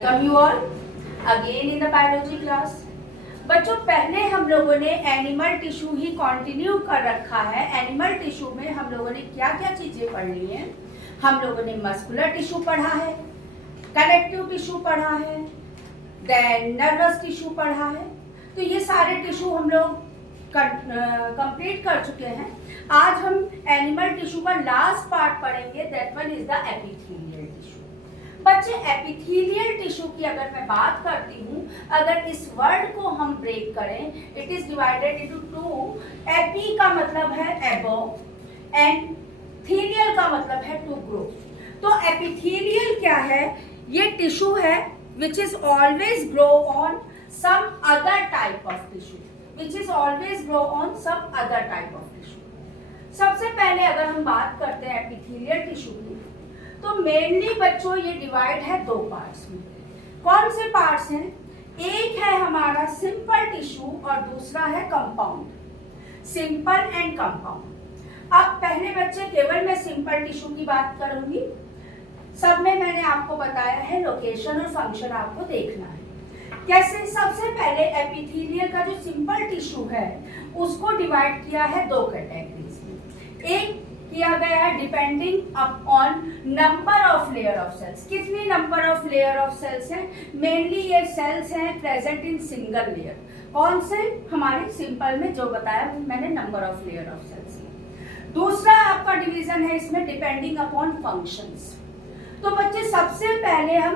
Welcome you all again in the biology class. बच्चों, पहले हम लोगों ने एनिमल टिश्यू ही कंटिन्यू कर रखा है। एनिमल टिश्यू में हम लोगों ने क्या क्या चीजें पढ़ी हैं? हम लोगों ने मस्कुलर टिश्यू पढ़ा है, कनेक्टिव टिश्यू पढ़ा है, देन नर्वस टिश्यू पढ़ा है। तो ये सारे टिश्यू हम लोग कंप्लीट कर चुके हैं। आज हम एनिमल टिश्यू का लास्ट पार्ट पढ़ेंगे, that one is the epithelial tissue. बच्चे, एपिथेलियल टिश्यू की अगर मैं बात करती हूँ, अगर इस वर्ड को हम ब्रेक करें, it is divided into two. AP का मतलब है अबव एंड थीलियल का मतलब है टू ग्रो। तो एपिथेलियल क्या है? ये टिश्यू है which is always grow on some other type of tissue, which is always grow on some other type of tissue। सबसे पहले अगर हम बात करते हैं एपिथेलियल टिश्यू की, तो मेनली बच्चों ये डिवाइड है दो पार्ट्स में। कौन से पार्ट्स हैं? एक है हमारा सिंपल टिश्यू और दूसरा है कंपाउंड। Simple and compound. अब पहले बच्चे केवल मैं सिंपल टिश्यू की बात करूंगी। सब में मैंने आपको बताया है लोकेशन और फंक्शन आपको देखना है। कैसे? सबसे पहले एपिथेलियल का जो सिंपल टिश्यू है उसको डिवाइड किया है दो कैटेगरीज में। एक किया गया है depending upon number of layer of cells. कितनी number of layer of cells हैं? मेनली ये सेल्स हैं प्रेजेंट इन सिंगल लेयर। कौन से? हमारे सिंपल में जो बताया मैंने, number of layer of cells. दूसरा आपका डिवीजन है इसमें डिपेंडिंग अपॉन फंक्शंस। तो बच्चे, सबसे पहले हम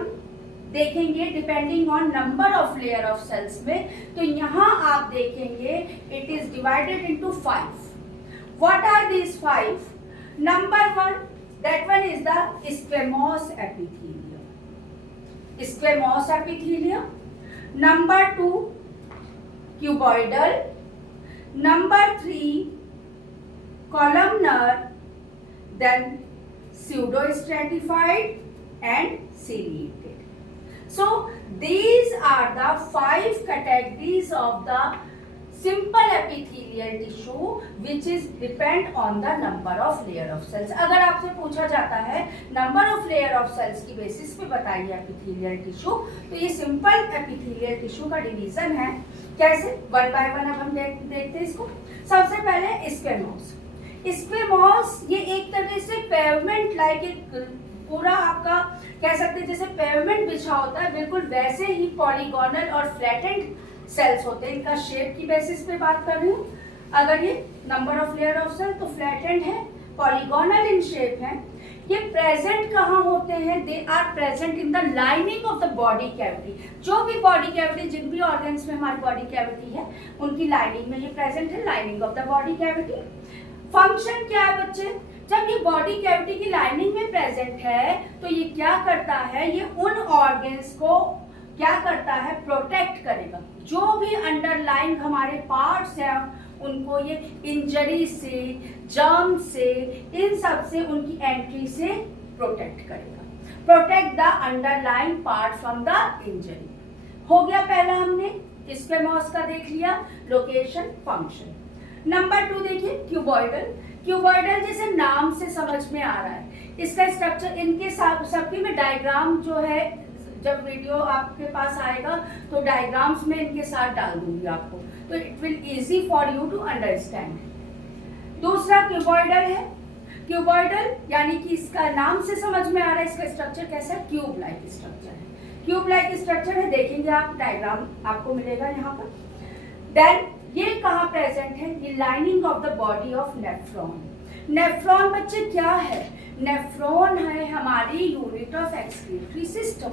देखेंगे depending on number of layer of cells में। तो यहाँ आप देखेंगे it is divided into 5। What are these 5? Number 1, that one is the squamous epithelium. Squamous epithelium. Number 2, cuboidal. Number 3, columnar, then pseudostratified and ciliated. So these are the 5 categories of the simple epithelial tissue which is depend on the number of layer of cells। अगर आपसे पूछा जाता है number of layer of cells की basis पे बताइए epithelial tissue, तो ये सिंपल एपिथेलियल टिश्यू का डिवीजन है। कैसे? वन बाय वन अब हम देखते हैं इसको। सबसे पहले स्क्वेमोस। स्क्वेमोस ये एक तरह से पेवमेंट लाइक एक पूरा आपका कह सकते हैं जैसे पेवमेंट बिछा होता है, बिल्कुल वैसे ही पॉलीगोनल और फ्लैटेंड सेल्स होते हैं। इनका शेप की बेसिस पे बात कर रही हूँ। अगर ये number of layer of cell तो फ्लैटेंड है, पॉलीगोनल इन शेप है। ये प्रेजेंट कहाँ होते हैं? They are present in the lining of the body cavity. जो भी बॉडी कैविटी, जिन भी ऑर्गन्स में हमारी बॉडी कैविटी है उनकी लाइनिंग में ये प्रेजेंट है, lining of the body cavity. Function क्या है बच्चे? जब ये बॉडी कैविटी की लाइनिंग में प्रेजेंट है तो ये क्या करता है? ये उन ऑर्गन्स को क्या करता है? प्रोटेक्ट करेगा। जो भी अंडरलाइन हमारे पार्ट्स हैं उनको ये इंजरी से, जर्म से, इन सब से, उनकी एंट्री से प्रोटेक्ट करेगा। Protect the underline part from the injury. हो गया पहला, हमने स्क्वेमोस का देख लिया, लोकेशन, फंक्शन। नंबर 2 देखिए क्यूबॉइडल। क्यूबॉइडल जैसे नाम से समझ में आ रहा है, इसका स्ट्रक्चर इनके सबकी में डायग्राम जो है, जब वीडियो आपके पास आएगा तो डायग्राम्स में इनके साथ डाल दूंगी आपको, तो it will easy for you to understand. दूसरा क्यूबॉइडल है। क्यूबॉइडल यानी कि इसका नाम से समझ में आ रहा है, इसका स्ट्रक्चर कैसा है? क्यूब लाइक स्ट्रक्चर है। क्यूब लाइक स्ट्रक्चर है, देखेंगे आप डायग्राम आपको मिलेगा यहाँ पर। देन ये कहाँ प्रेजेंट है? ये lining of the body of nephron. Nephron बच्चे क्या है? नेफ्रॉन है हमारी यूनिट ऑफ एक्सक्रीटरी सिस्टम,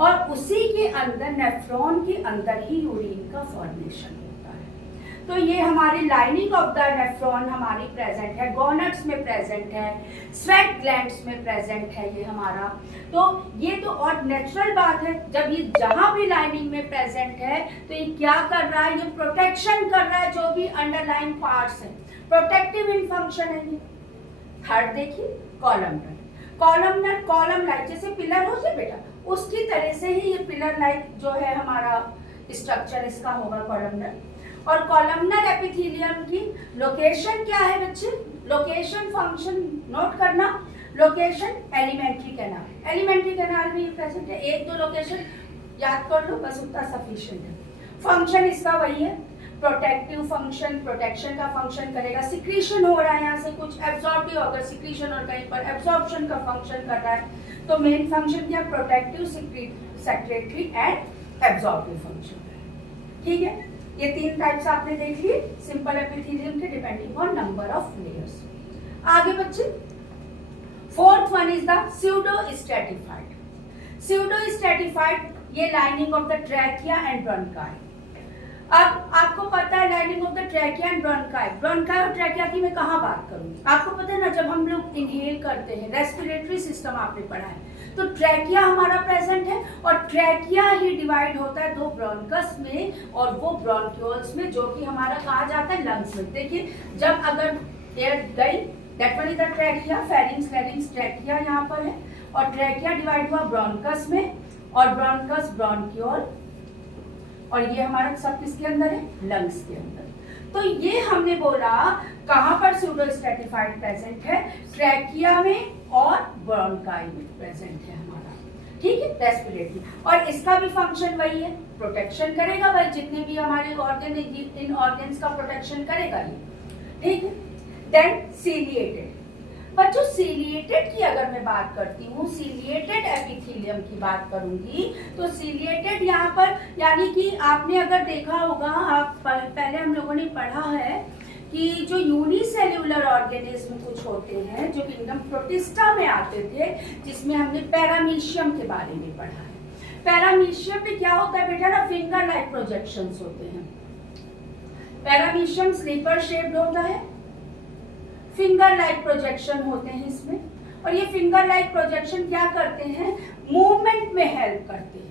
और उसी के अंदर, नेफ्रॉन के अंदर ही यूरिन का फॉर्मेशन होता है। तो ये हमारी लाइनिंग ऑफ द नेफ्रॉन हमारी प्रेजेंट है, गोनट्स में प्रेजेंट है, स्वेट ग्लैंड्स में प्रेजेंट है ये हमारा। तो ये तो और नेचुरल बात है, जब ये जहां भी लाइनिंग में प्रेजेंट है तो ये क्या कर रहा है? ये प्रोटेक्शन कर रहा है जो भी अंडरलाइन पार्ट्स हैं, प्रोटेक्टिव इन फंक्शन है ये। थर्ड देखिए कॉलमनर। कॉलमनर, कॉलम लाइक जैसे पिलर हो जाए बेटा, उसकी तरह से ही ये पिलर लाइक जो है हमारा स्ट्रक्चर इसका होगा कॉलमनर। और कॉलमनर एपिथेलियम की लोकेशन क्या है बच्चे? लोकेशन, फंक्शन नोट करना। Location alimentary canal, alimentary canal में प्रेजेंट है, एक दो लोकेशन याद कर लो बस, उतना सफिशिएंट है। फंक्शन इसका वही है, प्रोटेक्टिव फंक्शन, प्रोटेक्शन का फंक्शन करेगा। सिक्रीशन हो रहा है यहाँ से कुछ, एब्जॉर्ब भी होगा सिक्रीशन और कहीं पर एब्जॉर्प्शन का फंक्शन कर रहा है। तो मेन फंक्शन क्या, protective, secretory and absorptive function. ठीक है, ये तीन टाइप्स आपने देख लिए सिंपल एपिथेलियम के depending on number of layers. आगे बच्चे, fourth one is the pseudo stratified. Pseudo stratified ये lining of the trachea and bronchi. अब आपको पता है lining of the trachea and bronchi, bronchi और ट्रैकिया की मैं कहाँ बात करूंगी, आपको पता है ना, जब हम लोग इनहेल करते हैं, रेस्पिरेटरी सिस्टम आपने पढ़ा है, तो ट्रैकिया हमारा प्रेजेंट है और ट्रैकिया ही डिवाइड होता है दो ब्रोंकस में और वो ब्रोंक्यूल्स में, जो कि हमारा कहा जाता है लंग्स में। देखिए जब अगर एयर गई, that one is the trachea, pharynx, लैरिंग्स, trachea यहाँ पर है, और ट्रैकिया डिवाइड हुआ ब्रोंकस में, और ब्रोंकस ब्रोंक्यूल, और ये हमारा सब किसके अंदर है, लंग्स के अंदर। तो ये हमने बोला कहाँ पर स्यूडो स्ट्रैटिफाइड प्रेजेंट है, ट्रैकिया में और ब्रोंकाई में प्रेजेंट है हमारा। ठीक है, रेस्पिरेटरी, और इसका भी फंक्शन वही है, प्रोटेक्शन करेगा भाई, जितने भी हमारे ऑर्गन, इन ऑर्गन्स का प्रोटेक्शन करेगा ये। ठीक है, देन सीलिएटेड। बच्चों सीलिएटेड की अगर मैं बात करती हूँ, सीलिएटेड एपिथेलियम की बात करूंगी, तो सीलिएटेड यहाँ पर यानी कि आपने अगर देखा होगा, आप पहले हम लोगों ने पढ़ा है कि जो यूनिसेल्यूलर ऑर्गेनिज्म कुछ होते हैं जो किंगडम प्रोटिस्टा में आते थे, जिसमें हमने पैरामीशियम के बारे में पढ़ा है। पैरामीशियम में क्या होता है बेटा ना, फिंगर लाइक प्रोजेक्शंस होते हैं। पैरामीशियम स्लीपर शेप्ड होता है, फिंगर लाइक प्रोजेक्शन होते हैं इसमें, और ये फिंगर लाइक प्रोजेक्शन क्या करते हैं, मूवमेंट में हेल्प करते हैं।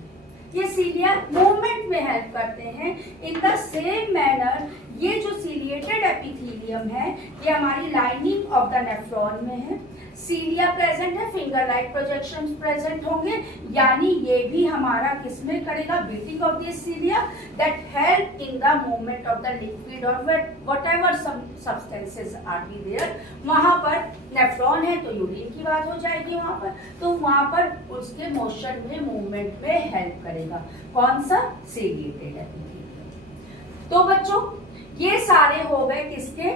ये सीलिया मूवमेंट में हेल्प करते हैं। इन द सेम मैनर ये जो सीलिएटेड एपिथेलियम है, ये हमारी लाइनिंग ऑफ द नेफ्रॉन में है। सीलिया प्रेजेंट है, फिंगर लाइक प्रोजेक्शंस प्रेजेंट होंगे, यानी ये भी हमारा किसमें करेगा, beating of this cilia that help in the movement of the liquid और whatever substances are be there. वहां पर नेफ्रॉन है तो यूरिन की बात हो जाएगी वहां पर, तो वहां पर उसके मोशन में, मूवमेंट में हेल्प करेगा। कौन सा, सीलिएटेड एपिथेलियम। तो बच्चों ये सारे हो गए किसके,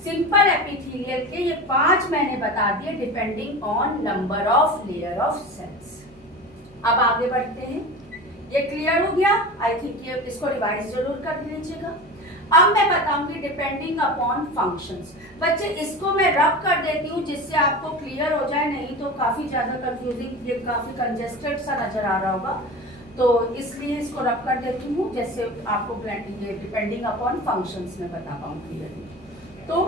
सिंपल एपिथेलियल के। ये 5 मैंने बता दिए depending on number of layer of cells. अब आगे बढ़ते हैं, ये क्लियर हो गया, आई थिंक ये इसको रिवाइज जरूर कर लीजिएगा। अब मैं बताऊंगी डिपेंडिंग अपॉन फंक्शंस। बच्चे इसको मैं रब कर देती हूँ जिससे आपको क्लियर हो जाए, नहीं तो काफी ज्यादा कंफ्यूजिंग, ये काफी कंजेस्टेड सा नजर आ रहा होगा, तो इसलिए इसको रब कर देती हूँ जैसे आपको ये डिपेंडिंग अपॉन फंक्शंस में बता पाऊँ क्लियरली। तो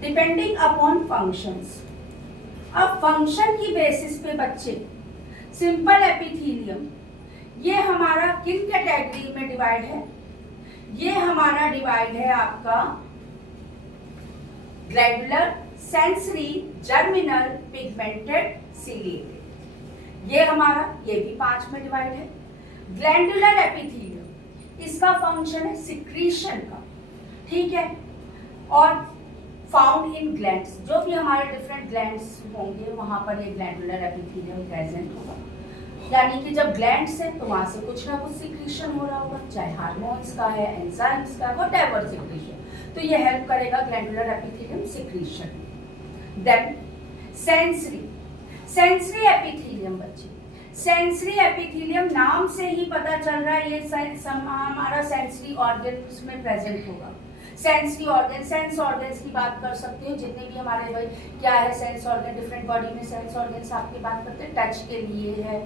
डिपेंडिंग अपॉन फंक्शंस, अब फंक्शन की बेसिस पे बच्चे सिंपल एपिथेलियम ये हमारा किन कैटेगरी में डिवाइड है, ये हमारा डिवाइड है आपका glandular, sensory, germinal, pigmented, ciliated. ये हमारा, ये भी 5 में डिवाइड है। ग्लैंडुलर एपिथेलियम इसका फंक्शन है सिक्रीशन का, ठीक है, और फाउंड इन ग्लैंड्स, जो भी हमारे डिफरेंट ग्लैंड्स होंगे वहां पर ये ग्लैंडुलर एपिथेलियम प्रेजेंट होगा। यानी कि जब ग्लैंड्स है तो वहां से कुछ ना कुछ सिक्रीशन हो रहा होगा, चाहे हार्मोन्स का है, एंजाइम्स का, व्हाटएवर सिक्रीशन, तो ये हेल्प करेगा glandular epithelium secretion. Then sensory, sensory epithelium बच्चे, सेंसरी एपिथेलियम नाम से ही पता चल रहा है ये हमारा सेंसरी ऑर्गन्स में प्रेजेंट होगा। सेंसरी ऑर्गन, सेंस ऑर्गन्स की बात कर सकते हो, जितने भी हमारे भाई क्या है सेंस ऑर्गन, डिफरेंट बॉडी में सेंस ऑर्गन्स आपकी बात करते हैं, टच के लिए है,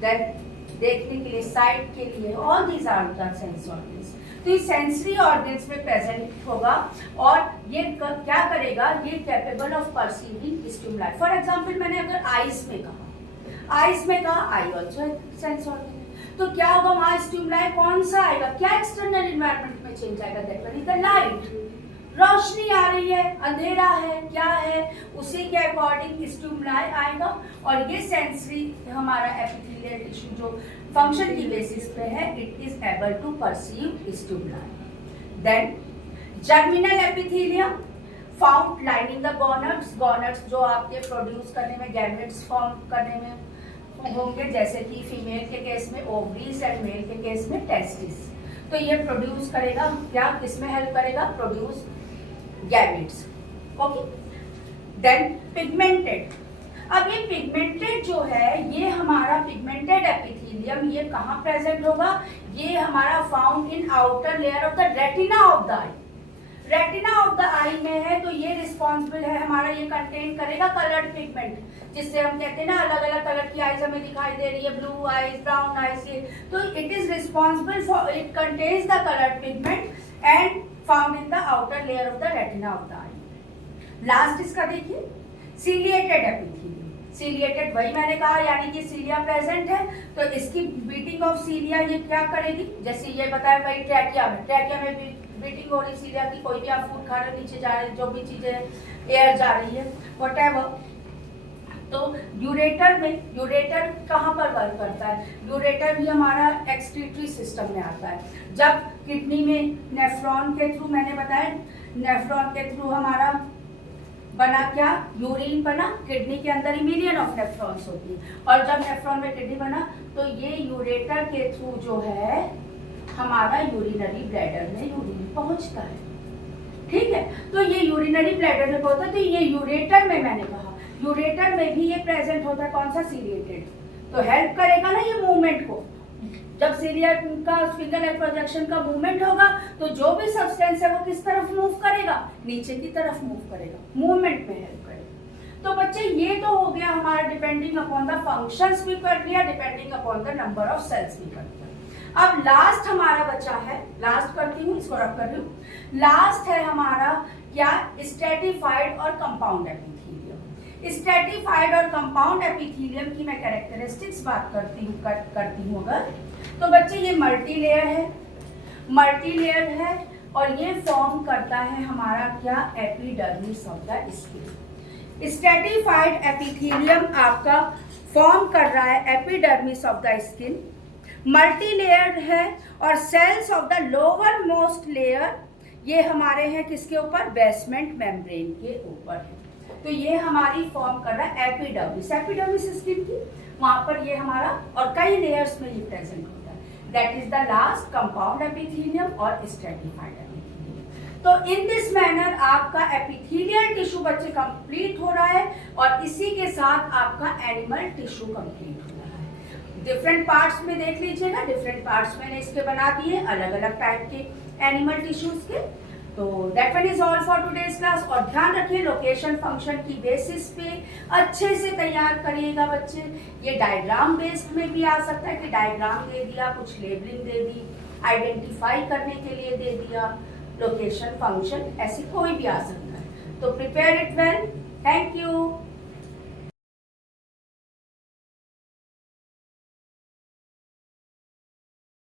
देन देखने के लिए, साइट के लिए, all these are the sense organs. तो ये सेंसरी ऑर्गन्स में प्रेजेंट होगा और ये क्या करेगा, ये capable of perceiving stimuli. For example मैंने अगर आईज में कहा, आईज में कहा, आई ऑल्सो सेंस ऑर्गन, तो क्या होगा वहां स्टिमुलाई कौन सा आएगा, क्या एक्सटर्नल एनवायरनमेंट में चेंज आएगा, that one is the light. रोशनी आ रही है, अंधेरा है, क्या है, उसी के अकॉर्डिंग स्टिमुलाई आएगा। और ये सेंसरी हमारा एपिथेलियल टिश्यू जो फंक्शन की बेसिस पे है, it is able to perceive stimuli. Then germinal epithelium, found lining the gonads, gonads जो आपके प्रोड्यूस करने में, गैमेट्स फॉर्म करने में होंगे, जैसे कि फीमेल के केस में ओवरीज एंड मेल के केस में टेस्टिस। तो ये प्रोड्यूस करेगा क्या, किसमें हेल्प करेगा, produce gametes. Okay, then pigmented. अब ये पिगमेंटेड जो है, ये हमारा पिगमेंटेड एपिथेलियम ये कहाँ प्रेजेंट होगा, ये हमारा found in outer layer of the retina of the eye. Retina of the eye में है, तो ये रिस्पॉन्सिबल है हमारा, ये कंटेन करेगा कलर्ड पिगमेंट, जिससे हम कहते हैं ना अलग अलग कलर की आईज हमें दिखाई दे रही है, ब्लू आईज, ब्राउन आईज, तो it is responsible for, it contains the coloured pigment and found in the outer layer of the retina of the I. Last इसका देखिए, सीलिएटेड एपिथेलियम। सीलिएटेड वही मैंने कहा, यानी कि सीलिया प्रेजेंट है, तो इसकी बीटिंग ऑफ सीलिया ये क्या करेगी, जैसे ये बताया वही ट्रैकिया में, ट्रैकिया में भी बीटिंग हो रही सीलिया की, कोई भी आप फूड खा रहे हो, नीचे जा रही, जो भी चीजें एयर जा रही है व्हाटएवर। तो यूरेटर में, यूरेटर कहाँ पर वर्क करता है, यूरेटर भी हमारा एक्सक्रीटरी सिस्टम में आता है। जब किडनी में नेफ्रॉन के थ्रू, मैंने बताया नेफ्रॉन के थ्रू हमारा बना क्या, यूरिन बना, किडनी के अंदर ही मिलियन ऑफ नेफ्रॉन्स होती है, और जब नेफ्रॉन में किडनी बना तो ये यूरेटर के थ्रू जो है हमारा यूरिनरी ब्लैडर में यूरिन पहुंचता है। ठीक है, तो ये यूरिनरी ब्लैडर में पहुंचता है, तो ये यूरेटर में, मैंने कहा यूरेटर में भी ये प्रेजेंट होता है, कौन सा, सीलिएटेड, तो हेल्प करेगा ना ये मूवमेंट को। जब सीलिया का फिंगर नेक प्रोजेक्शन का मूवमेंट होगा तो जो भी सब्सटेंस है वो किस तरफ मूव करेगा, नीचे की तरफ मूव करेगा, मूवमेंट में हेल्प करेगा। तो बच्चे ये तो हो गया हमारा डिपेंडिंग अपॉन द फंक्शंस भी कर लिया, depending upon the number of cells भी कर लिया। अब लास्ट हमारा बचा है, लास्ट करती हूँ, इसको रख कर रही हूँ, लास्ट है हमारा क्या, स्ट्रेटिफाइड और कंपाउंड एपिथेलियम। स्ट्रेटिफाइड और कंपाउंड एपिथेलियम की मैं कैरेक्टरिस्टिक्स बात करती हूँ अगर, तो बच्चे ये मल्टी लेयर है, मल्टी लेयर है, और ये फॉर्म करता है हमारा क्या, epidermis of the skin. Stratified epithelium आपका फॉर्म कर रहा है epidermis of the skin, multi layer है, और cells of the lower most layer ये हमारे हैं किसके ऊपर, बेसमेंट मेम्ब्रेन के ऊपर है। तो ये हमारी फॉर्म कर रहा है एपिडर्मिस, एपिडर्मिस स्किन की, वहां पर ये हमारा, और कई लेयर्स में ये प्रेजेंट होता है। That is the last, compound epithelium और स्ट्रेटिफाइड एपिथेलियम। तो इन दिस मैनर आपका एपिथेलियल टिश्यू बच्चे कंप्लीट हो रहा है, और इसी के साथ आपका एनिमल टिश्यू कंप्लीट हो रहा है। डिफरेंट पार्ट्स में देख लीजिएगा, डिफरेंट पार्ट्स मैंने इसके बना दिए अलग अलग टाइप के एनिमल टिश्यूज के। तो that one is all for today's class, और ध्यान रखिए लोकेशन फंक्शन की बेसिस पे अच्छे से तैयार करिएगा बच्चे। ये डायग्राम बेस्ड में भी आ सकता है कि डायग्राम दे दिया, कुछ लेबलिंग दे दी, आइडेंटिफाई करने के लिए दे दिया, लोकेशन फंक्शन ऐसे कोई भी आ सकता है। तो prepare it well, thank you.